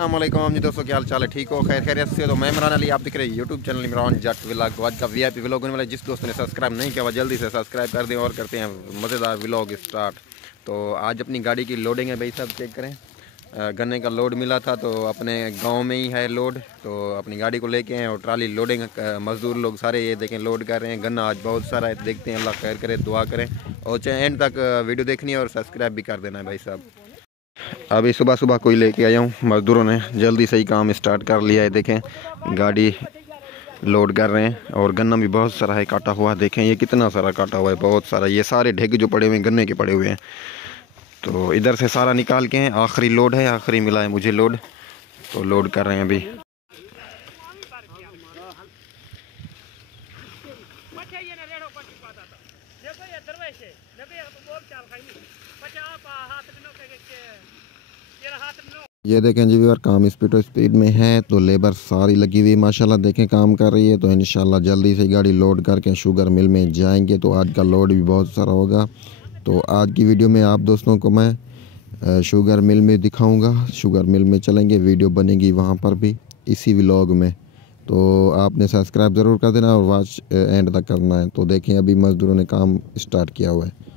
अस्सलामुअलैकुम जी दोस्तों, क्या हाल चाल है? ठीक हो? खैर खैरियत से? तो मैं इमरान अली, आप दिख रहे हैं यूट्यूब चैनल इमरान जट व्लॉग। तो आज का वीआईपी व्लॉग होने वाला है। जिस दोस्तों ने सब्सक्राइब नहीं किया वो जल्दी से सब्सक्राइब कर दें और करते हैं मज़ेदार व्लॉग स्टार्ट। तो आज अपनी गाड़ी की लोडिंग है भाई साहब, चेक करें। गन्ने का लोड मिला था तो अपने गांव में ही है लोड, तो अपनी गाड़ी को लेके हैं और ट्राली लोडिंग मज़दूर लोग सारे ये देखें लोड कर रहे हैं। गन्ना आज बहुत सारा है, देखते हैं, अल्लाह खैर करे, दुआ करें और चाहे एंड तक वीडियो देखनी है और सब्सक्राइब भी कर देना है भाई साहब। अभी सुबह सुबह कोई लेके आया हूँ, मज़दूरों ने जल्दी से ही काम स्टार्ट कर लिया है। देखें गाड़ी लोड कर रहे हैं और गन्ना भी बहुत सारा है काटा हुआ। देखें ये कितना सारा काटा हुआ है, बहुत सारा। ये सारे ढेग जो पड़े हुए हैं गन्ने के पड़े हुए हैं, तो इधर से सारा निकाल के हैं। आखिरी लोड है, आखिरी मिला है मुझे लोड, तो लोड कर रहे हैं अभी। ये देखें जी व्यूअर, काम स्पीड में है तो लेबर सारी लगी हुई माशाल्लाह, देखें काम कर रही है। तो इंशाल्लाह जल्दी से गाड़ी लोड करके शुगर मिल में जाएंगे, तो आज का लोड भी बहुत सारा होगा। तो आज की वीडियो में आप दोस्तों को मैं शुगर मिल में दिखाऊंगा। शुगर मिल में चलेंगे, वीडियो बनेगी वहाँ पर भी इसी व्लॉग में। तो आपने सब्सक्राइब ज़रूर कर देना और वॉच एंड तक करना है। तो देखें अभी मज़दूरों ने काम स्टार्ट किया हुआ है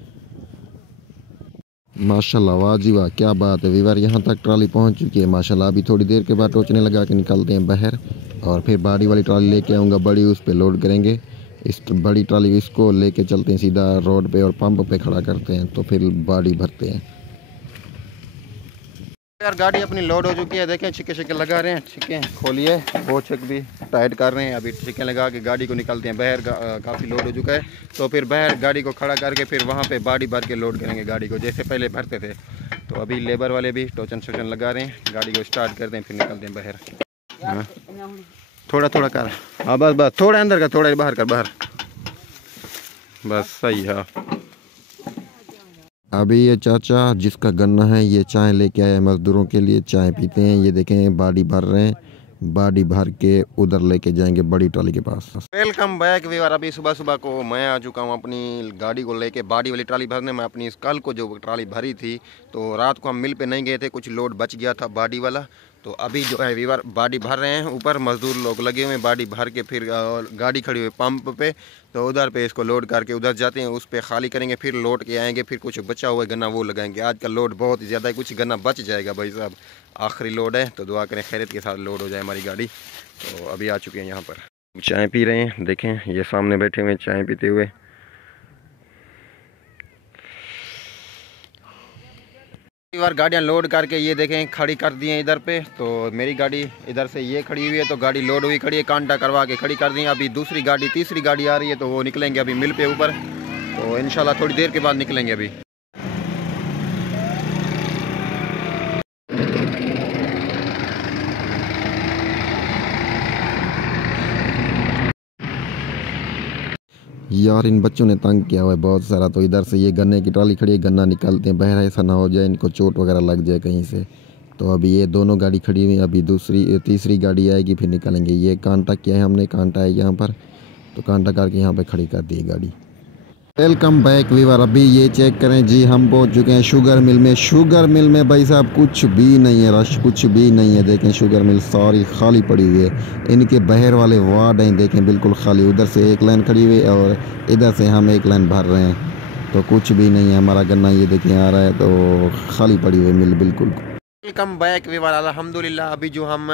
माशाल्लाह। वाह जी वाह, क्या बात है वीवर। यहाँ तक ट्राली पहुँच चुकी है माशाल्लाह। अभी थोड़ी देर के बाद टोचने लगा के निकलते हैं बाहर और फिर बड़ी वाली ट्राली लेके आऊँगा, बड़ी, उस पर लोड करेंगे। इस बड़ी ट्राली इसको लेके चलते हैं सीधा रोड पे और पंप पे खड़ा करते हैं, तो फिर बाड़ी भरते हैं। यार गाड़ी अपनी लोड हो चुकी है, देखें छिक्के लगा रहे हैं। छिक्के खोलिए, वो छिक भी टाइट कर रहे हैं। अभी छिक्के लगा के गाड़ी को निकलते हैं बाहर। काफ़ी लोड हो चुका है, तो फिर बाहर गाड़ी को खड़ा करके फिर वहाँ पे बाड़ी भर के लोड करेंगे गाड़ी को, जैसे पहले भरते थे। तो अभी लेबर वाले भी टोचन शोचन लगा रहे हैं, गाड़ी को स्टार्ट करते हैं फिर निकलते हैं बाहर। थोड़ा थोड़ा कर, हाँ बस बस, थोड़ा अंदर का, थोड़ा बाहर कर, बाहर, बस सही है। अभी ये चाचा जिसका गन्ना है ये चाय लेके आए मज़दूरों के लिए, चाय पीते हैं। ये देखें बाड़ी भर रहे हैं, बाड़ी भर के उधर लेके जाएंगे बड़ी ट्राली के पास। Welcome back viewer. अभी सुबह सुबह को मैं आ चुका हूँ अपनी गाड़ी को लेके बाड़ी वाली ट्राली भरने में। अपनी कल को जो ट्राली भरी थी, तो रात को हम मिल पे नहीं गए थे, कुछ लोड बच गया था बाड़ी वाला। तो अभी जो है व्यूअर बाड़ी भर रहे हैं, ऊपर मज़दूर लोग लगे हुए हैं। बाड़ी भर के फिर गाड़ी खड़ी हुई पंप पे, तो उधर पे इसको लोड करके उधर जाते हैं, उस पे खाली करेंगे, फिर लोड के आएंगे। फिर कुछ बचा हुआ गन्ना वो लगाएंगे। आज का लोड बहुत ही ज़्यादा है, कुछ गन्ना बच जाएगा भाई साहब। आखिरी लोड है, तो दुआ करें खैरियत के साथ लोड हो जाए हमारी गाड़ी। तो अभी आ चुके हैं यहाँ पर, चाय पी रहे हैं। देखें ये सामने बैठे हुए चाय पीते हुए। बार गाड़ियाँ लोड करके ये देखें खड़ी कर दी हैं इधर पे। तो मेरी गाड़ी इधर से ये खड़ी हुई है, तो गाड़ी लोड हुई खड़ी है, कांटा करवा के खड़ी कर दी है। अभी दूसरी गाड़ी, तीसरी गाड़ी आ रही है, तो वो निकलेंगे अभी मिल पे ऊपर। तो इंशाल्लाह थोड़ी देर के बाद निकलेंगे अभी। यार इन बच्चों ने तंग किया हुआ है बहुत सारा। तो इधर से ये गन्ने की ट्राली खड़ी है, गन्ना निकालते हैं बाहर, ऐसा ना हो जाए इनको चोट वगैरह लग जाए कहीं से। तो अभी ये दोनों गाड़ी खड़ी हुई, अभी तीसरी गाड़ी आएगी फिर निकलेंगे। ये कांटा किया है हमने, कांटा है यहाँ पर, तो कांटा करके यहाँ पे खड़ी कर दी है गाड़ी। Welcome back viewer. अभी ये चेक करें जी, हम पहुँच चुके हैं शुगर मिल में। शुगर मिल में भाई साहब कुछ भी नहीं है, रश कुछ भी नहीं है। देखें शुगर मिल सारी खाली पड़ी हुई है। इनके बाहर वाले वार्ड हैं, देखें बिल्कुल खाली। उधर से एक लाइन खड़ी हुई है और इधर से हम एक लाइन भर रहे हैं, तो कुछ भी नहीं है। हमारा गन्ना ये देखें आ रहा है, तो खाली पड़ी हुई मिल बिल्कुल। Welcome back viewer. अल्हम्दुलिल्लाह अभी जो हम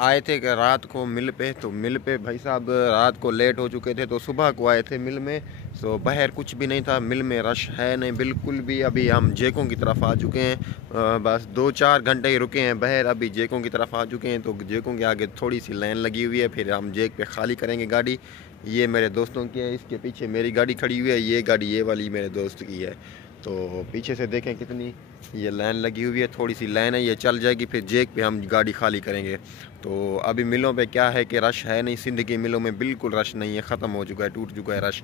आए थे रात को मिल पे, तो मिल पे भाई साहब रात को लेट हो चुके थे, तो सुबह को आए थे मिल में। सो बाहर कुछ भी नहीं था, मिल में रश है नहीं बिल्कुल भी। अभी हम जेकों की तरफ आ चुके हैं, बस 2-4 घंटे ही रुके हैं बाहर, अभी जेकों की तरफ आ चुके हैं। तो जेकों के आगे थोड़ी सी लाइन लगी हुई है, फिर हम जेक पे खाली करेंगे गाड़ी। ये मेरे दोस्तों की है, इसके पीछे मेरी गाड़ी खड़ी हुई है। ये गाड़ी ये वाली मेरे दोस्त की है। तो पीछे से देखें कितनी ये लाइन लगी हुई है, थोड़ी सी लाइन है, ये चल जाएगी, फिर जेक पे हम गाड़ी खाली करेंगे। तो अभी मिलों पे क्या है कि रश है नहीं, सिंध की मिलों में बिल्कुल रश नहीं है, ख़त्म हो चुका है, टूट चुका है रश।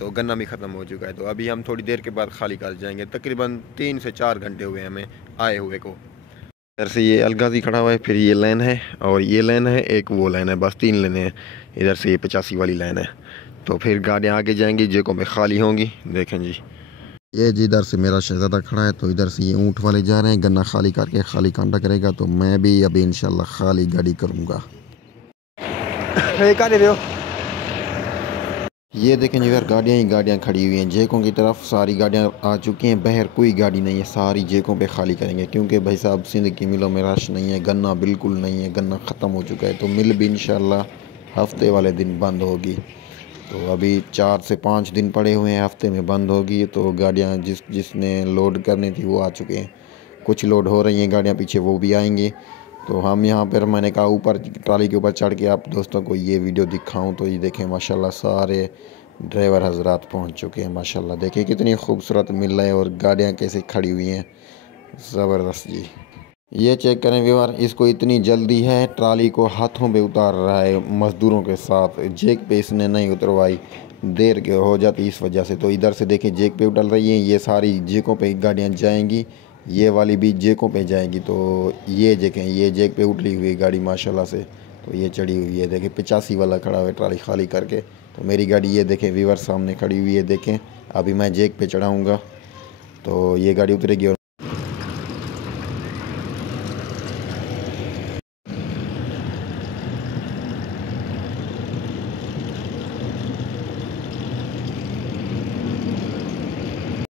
तो गन्ना भी ख़त्म हो चुका है। तो अभी हम थोड़ी देर के बाद खाली कर जाएंगे। तकरीबन 3 से 4 घंटे हुए हमें आए हुए को। इधर से ये अलगाजी खड़ा हुआ है, फिर ये लाइन है और ये लाइन है, एक वो लाइन है, बस 3 लाइनें हैं। इधर से ये 85 वाली लाइन है। तो फिर गाड़ियाँ आगे जाएंगी, जेकों पे खाली होंगी। देखें जी। ये जी इधर से मेरा शहज़ादा खड़ा है, तो इधर से ये ऊँट वाले जा रहे हैं गन्ना खाली करके, खाली कांटा करेगा तो मैं भी अभी इंशाल्लाह खाली गाड़ी करूँगा। ये देखें जी यार, गाड़ियाँ ही गाड़ियाँ खड़ी हुई हैं जेकों की तरफ, सारी गाड़ियाँ आ चुकी हैं, बाहर कोई गाड़ी नहीं है, सारी जेकों पे खाली करेंगे क्योंकि भाई साहब सिंध की मिलों में रश नहीं है, गन्ना बिल्कुल नहीं है, गन्ना ख़त्म हो चुका है। तो मिल भी इंशाल्लाह हफ्ते वाले दिन बंद होगी। तो अभी 4 से 5 दिन पड़े हुए हैं, हफ्ते में बंद होगी। तो गाड़ियाँ जिसने लोड करनी थी वो आ चुके हैं, कुछ लोड हो रही हैं गाड़ियाँ, पीछे वो भी आएंगी। तो हम यहाँ पर मैंने कहा ऊपर ट्राली के ऊपर चढ़ के आप दोस्तों को ये वीडियो दिखाऊं। तो ये देखें माशाल्लाह सारे ड्राइवर हजरात पहुँच चुके हैं। माशाल्लाह देखिए कितनी खूबसूरत मिल रहा है और गाड़ियाँ कैसे खड़ी हुई हैं, ज़बरदस्त जी। ये चेक करें व्यवहार, इसको इतनी जल्दी है, ट्राली को हाथों पे उतार रहा है मज़दूरों के साथ, जेक पे इसने नहीं उतरवाई, देर के हो जाती इस वजह से। तो इधर से देखिए जेक पे उतर रही हैं, ये सारी जेकों पे गाड़ियाँ जाएंगी, ये वाली भी जेकों पे जाएंगी। तो ये देखें, ये जेक पे उतरी हुई गाड़ी माशाल्लाह से, तो ये चढ़ी हुई है। देखें 85 वाला खड़ा हुआ है ट्राली खाली करके। तो मेरी गाड़ी ये देखें व्यूअर सामने खड़ी हुई है, देखें अभी मैं जेक पे चढ़ाऊँगा तो ये गाड़ी उतरेगी और